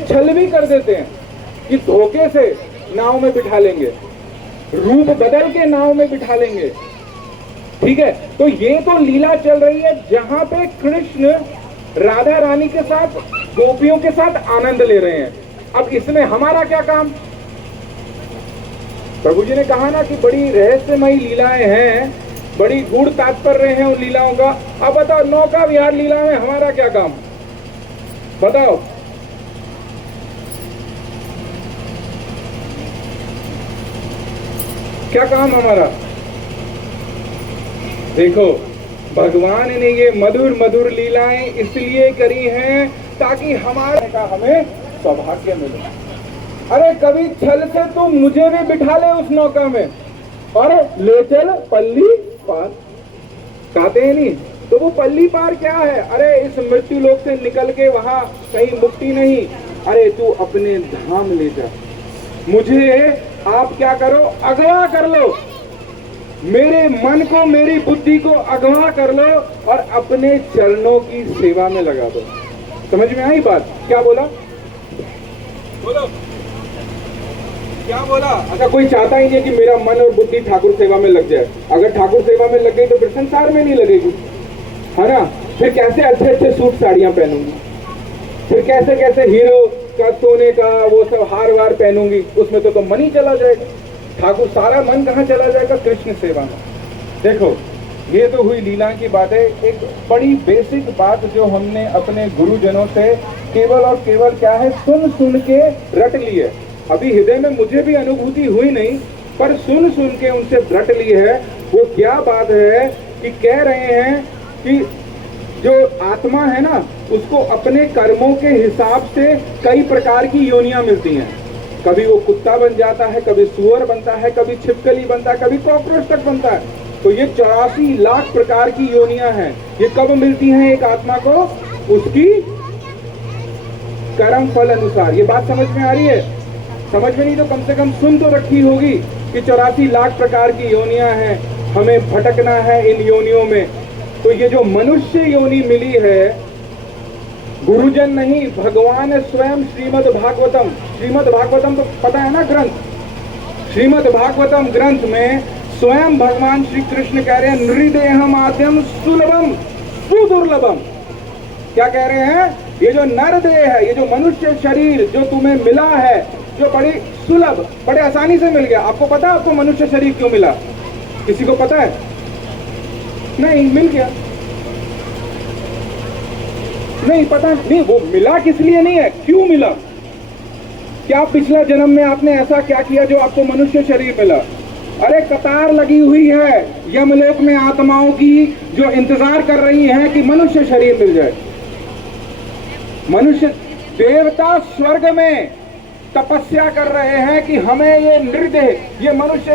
छल भी कर देते हैं कि धोखे से नाव में बिठा लेंगे, रूप बदल के नाव में बिठा लेंगे। ठीक है, तो ये तो लीला चल रही है जहां पे कृष्ण राधा रानी के साथ, गोपियों के साथ आनंद ले रहे हैं। अब इसमें हमारा क्या काम? प्रभु जी ने कहा ना कि बड़ी रहस्यमयी लीलाएं हैं, बड़ी गूढ़ तात्पर्य हैं उन लीलाओं का। अब बताओ, नौका विहार लीला में हमारा क्या काम? बताओ। क्या काम हमारा? देखो, भगवान ने ये मधुर मधुर लीलाएं इसलिए करी हैं ताकि हमारे का हमें सौभाग्य मिले। अरे कभी छल से तू मुझे भी बिठा ले उस नौका में और ले चल पल्ली पार। कहते हैं नहीं, तो वो पल्ली पार क्या है? अरे इस मृत्यु लोक से निकल के वहां कहीं मुक्ति नहीं, अरे तू अपने धाम ले जा। मुझे आप क्या करो, अगवा कर लो, मेरे मन को, मेरी बुद्धि को अगवा कर लो और अपने चरणों की सेवा में लगा दो। समझ में आई बात? क्या बोला? बोलो, क्या बोला? अच्छा, कोई चाहता ही नहीं कि मेरा मन और बुद्धि ठाकुर सेवा में लग जाए। अगर ठाकुर सेवा में लग गई तो फिर संसार में नहीं लगेगी, है ना? फिर कैसे अच्छे अच्छे सूट साड़ियां पहनूंगी, फिर कैसे कैसे हीरो का सोने का वो सब हार वार पहनूंगी, उसमें तो मन ही चला जाएगा। ठाकुर सारा मन कहाँ चला जाएगा? कृष्ण सेवा में। देखो, ये तो हुई लीला की बात है। एक बड़ी बेसिक बात जो हमने अपने गुरुजनों से केवल और केवल क्या है, सुन सुन के रट ली है। अभी हृदय में मुझे भी अनुभूति हुई नहीं, पर सुन सुन के उनसे रट ली है। वो क्या बात है कि कह रहे हैं कि जो आत्मा है ना, उसको अपने कर्मों के हिसाब से कई प्रकार की योनियां मिलती हैं। कभी वो कुत्ता बन जाता है, कभी सुअर बनता है, कभी छिपकली बनता है, कभी कॉकरोच तक बनता है। तो ये 84 लाख प्रकार की योनियां हैं। ये कब मिलती हैं एक आत्मा को? उसकी कर्म फल अनुसार। ये बात समझ में आ रही है? समझ में नहीं तो कम से कम सुन तो रखी होगी कि 84 लाख प्रकार की योनियां हैं, हमें भटकना है इन योनियों में। तो ये जो मनुष्य योनि मिली है, गुरुजन नहीं, भगवान है स्वयं। श्रीमद् भागवतम तो पता है ना ग्रंथ? श्रीमद् भागवतम ग्रंथ में स्वयं भगवान श्री कृष्ण कह रहे हैं, नृदेहम आद्यम सुलभम सुदुर्लभम। क्या कह रहे हैं? ये जो नरदेह है, ये जो मनुष्य शरीर जो तुम्हें मिला है, जो बड़ी सुलभ, बड़े आसानी से मिल गया। आपको पता है आपको मनुष्य शरीर क्यों मिला? किसी को पता है? नहीं, मिल गया। नहीं पता, नहीं, वो मिला किस लिए नहीं है, क्यों मिला? क्या पिछला जन्म में आपने ऐसा क्या किया जो आपको मनुष्य शरीर मिला? अरे कतार लगी हुई है यमलोक में आत्माओं की, जो इंतजार कर रही हैं कि मनुष्य शरीर मिल जाए। मनुष्य देवता स्वर्ग में तपस्या कर रहे हैं कि हमें ये नृदेह, ये मनुष्य